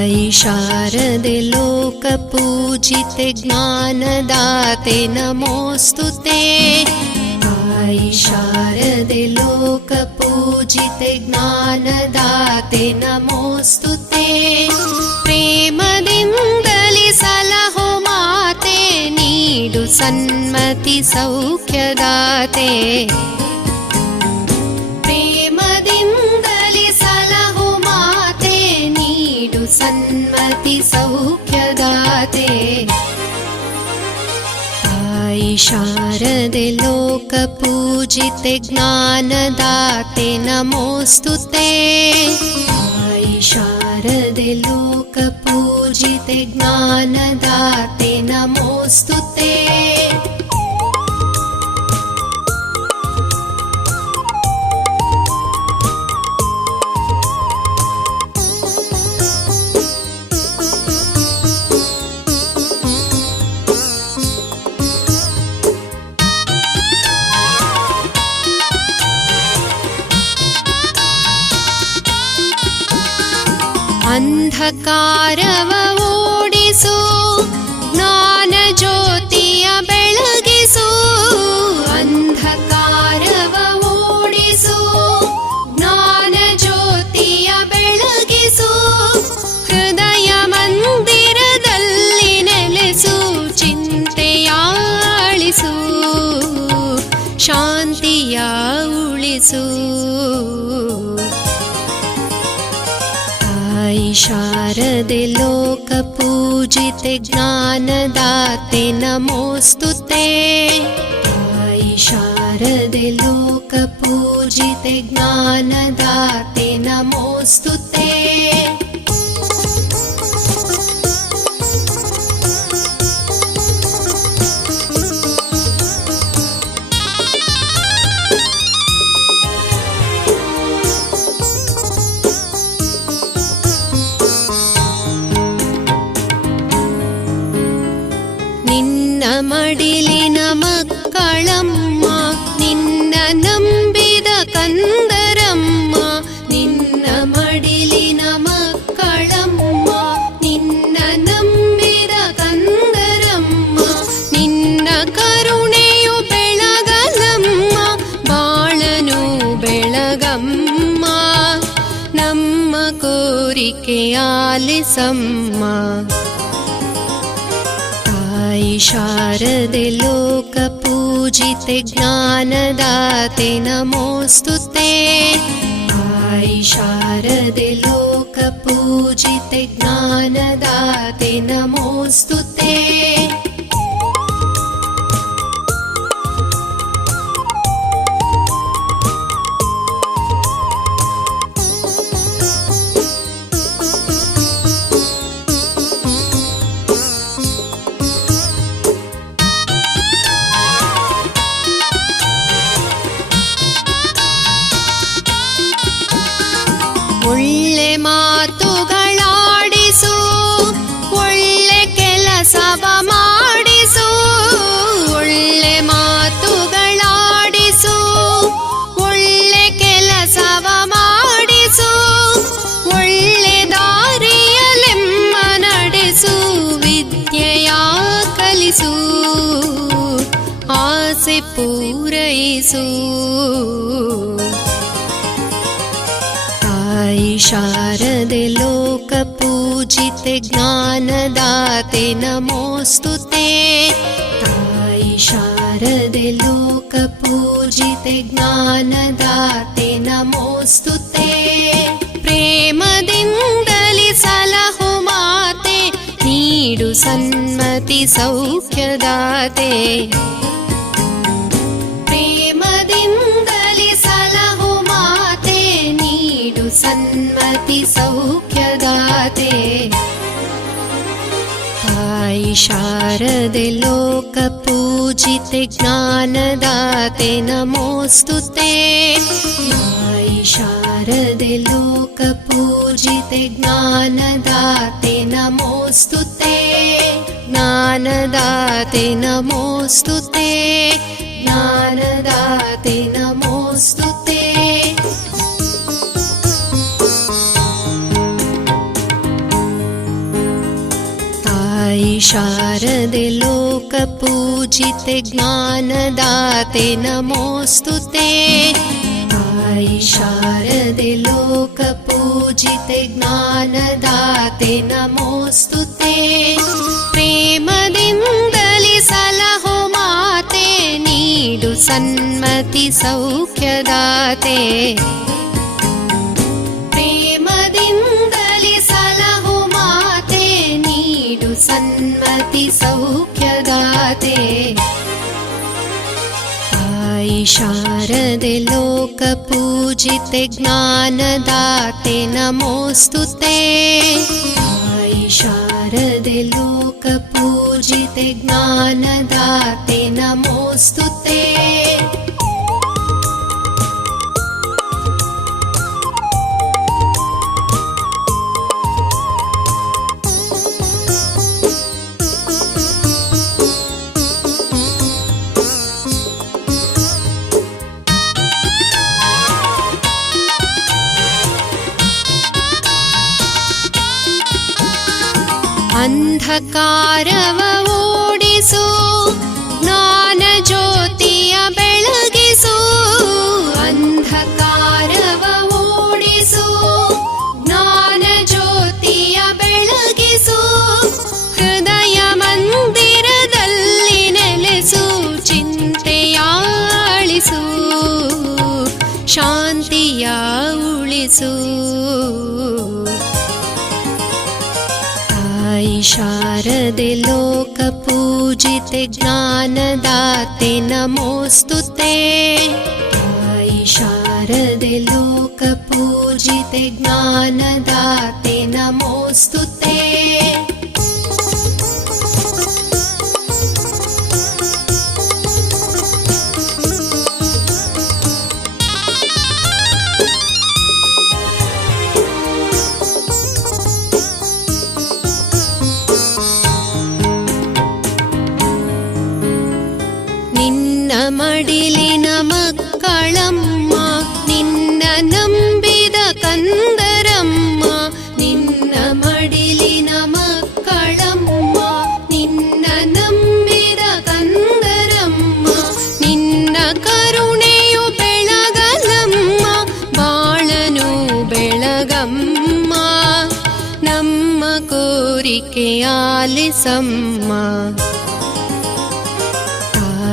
ताई शारदे लोकपूजिते ज्ञानदाते नमोऽस्तुते। ताई शारदे लोकपूजिते ज्ञानदाते नमोऽस्तुते। प्रेमदिन्दलि सलहु माते नीडु सन्मति सौख्यदाते। प्रेमदिन्दलि सलहु माते नीडु सन्मति सौख्यदाते। ताई शारदे लोकपूजिते ज्ञानदाते नमोऽस्तुते। ताई शारदे लोकपूजिते ज्ञानदाते नमोऽस्तुते। ಅಂಧಕಾರವ ಓಡಿಸು ಜ್ಞಾನ ಜ್ಯೋತಿಯ ಬೆಳಗಿಸು। ಅಂಧಕಾರವ ಓಡಿಸು ಜ್ಞಾನ ಜ್ಯೋತಿಯ ಬೆಳಗಿಸು। ಹೃದಯ ಮಂದಿರದಲ್ಲಿ ನೆಲೆಸು ಚಿಂತೆಯ ಅಳಿಸು ಶಾಂತಿಯ ಉಳಿಸು। ताई शारदे लोकपूजिते ज्ञानदाते नमोऽस्तुते। ताई शारदे लोकपूजिते ज्ञानदाते नमोऽस्तुते। ನಿನ್ನ ಮಡಿಲಿನ ಮಕ್ಕಳಮ್ಮ ನಿನ್ನ ನಂಬಿದ ಕಂದರಮ್ಮ। ನಿನ್ನ ಮಡಿಲಿನ ಮಕ್ಕಳಮ್ಮ ನಿನ್ನ ನಂಬಿದ ಕಂದರಮ್ಮ। ನಿನ್ನ ಕರುಣೆಯು ಬೆಳಗಲಮ್ಮ ಬಾಳನು ಬೆಳಗಮ್ಮ। ನಮ್ಮ ಕೋರಿಕೆ ಆಲಿಸಮ್ಮ। ताई शारदे लोकपूजिते ज्ञानदाते नमोऽस्तुते। ताई शारदे लोकपूजिते ज्ञानदाते नमोऽस्तुते। ಒಳ್ಳೆ ಮಾತುಗಳಾಡಿಸು ಒಳ್ಳೆ ಕೆಲಸವ ಮಾಡಿಸು। ಒಳ್ಳೆ ಮಾತುಗಳಾಡಿಸು ಒಳ್ಳೆ ಕೆಲಸವ ಮಾಡಿಸು। ಒಳ್ಳೆ ದಾರಿಯಲೆಮ್ಮ ನಡೆಸು ವಿದ್ಯೆಯ ಕಲಿಸು ಆಸೆ ಪೂರೈಸು। ताई शारदे लोकपूजिते ज्ञानदाते नमोऽस्तुते। ताई शारदे लोकपूजिते ज्ञानदाते नमोऽस्तुते। प्रेमदिन्दलि सलहु माते नीडु सन्मति सौख्यदाते। प्रेमदिन्दलि सलहु माते नीडु सन्मति सौख्यदाते। ताई शारदे लोकपूजिते ज्ञानदाते नमोऽस्तुते। ताई शारदे लोकपूजिते ज्ञानदाते नमोऽस्तुते। ज्ञानदाते नमोऽस्तुते। ज्ञानदाते नमोऽस्तुते। शारदे लोकपूजिते ज्ञानदाते नमोऽस्तु ते। आई शारदे लोकपूजिते ज्ञानदाते नमोऽस्तु ते। प्रेमदिन्दलि सलहु माते नीडु सन्मति सौख्यदाते। प्रेमदिन्दलि सलहु माते नीडु सन्मति सौख्यदाते। आई शारदे लोकपूजिते ज्ञानदाते नमोऽस्तु ते। आई शारदे लोकपूजिते ज्ञानदाते नमोऽस्तु ते। ಅಂಧಕಾರವ ಓಡಿಸು ಜ್ಞಾನ ಜ್ಯೋತಿಯ ಬೆಳಗಿಸು। ಅಂಧಕಾರವ ಓಡಿಸು ಜ್ಞಾನ ಜ್ಯೋತಿಯ ಬೆಳಗಿಸು। ಹೃದಯ ಮಂದಿರದಲ್ಲಿ ನೆಲೆಸು ಚಿಂತೆಯ ಅಳಿಸು ಶಾಂತಿಯ ಉಳಿಸು। आई शारदे लोकपूजिते ज्ञानदाते नमोऽस्तु ते। आई शारदे लोकपूजिते ज्ञानदाते नमोऽस्तु ते। ನಿನ್ನ ಮಡಿಲಿನ ಮಕ್ಕಳಮ್ಮ ನಿನ್ನ ನಂಬಿದ ಕಂದರಮ್ಮ। ನಿನ್ನ ಮಡಿಲಿನ ಮಕ್ಕಳಮ್ಮ ನಿನ್ನ ನಂಬಿದ ಕಂದರಮ್ಮ। ನಿನ್ನ ಕರುಣೆಯು ಬೆಳಗಲಮ್ಮ ಬಾಳನು ಬೆಳಗಮ್ಮ। ನಮ್ಮ ಕೋರಿಕೆ ಆಲಿಸಮ್ಮ।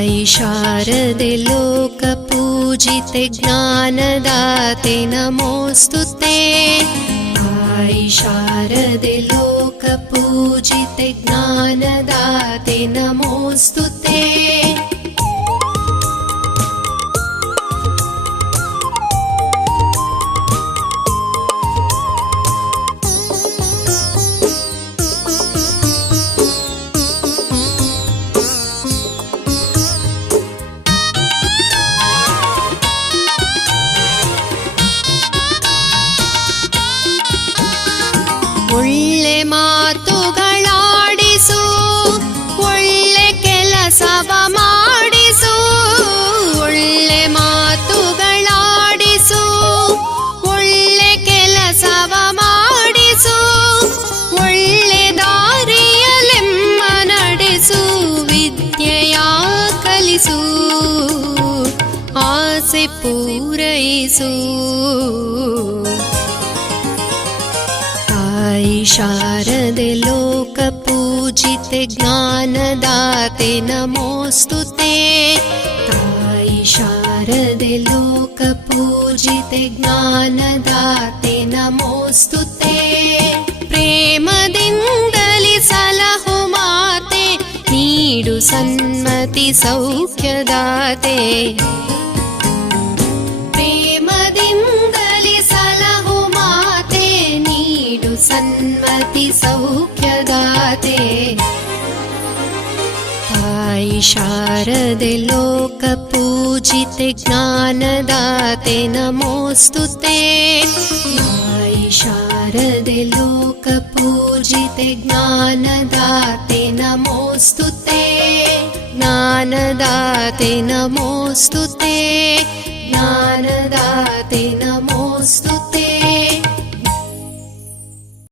आई शारदे लोकपूजिते ज्ञानदाते नमोऽस्तु ते। आई शारदे लोकपूजिते ज्ञानदाते नमोऽस्तु ते। ಒಳ್ಳೆ ಮಾತುಗಳಾಡಿಸು ಒಳ್ಳೆ ಕೆಲಸವ ಮಾಡಿಸು। ಒಳ್ಳೆ ಮಾತುಗಳಾಡಿಸು ಒಳ್ಳೆ ಕೆಲಸವ ಮಾಡಿಸು। ಒಳ್ಳೆ ದಾರಿಯಲೆಮ್ಮ ನಡೆಸು ವಿದ್ಯೆಯ ಕಲಿಸು ಆಸೆ ಪೂರೈಸು। आई शारदे लोकपूजिते ज्ञानदाते नमोऽस्तु ते। आई शारदे लोकपूजिते ज्ञानदाते नमोऽस्तु ते। प्रेमदिन्दलि सलहु माते नीडु सन्मति सौख्यदाते। प्रेमदिन्दलि सलहु माते नीडु सन्मति सौख्यदाते। आई शारदे लोकपूजिते ज्ञानदाते नमोऽस्तु ते। आई शारदे लोकपूजिते ज्ञानदाते नमोऽस्तु ते। ज्ञानदाते नमोऽस्तु ते। ज्ञानदाते नमोऽस्तु ते।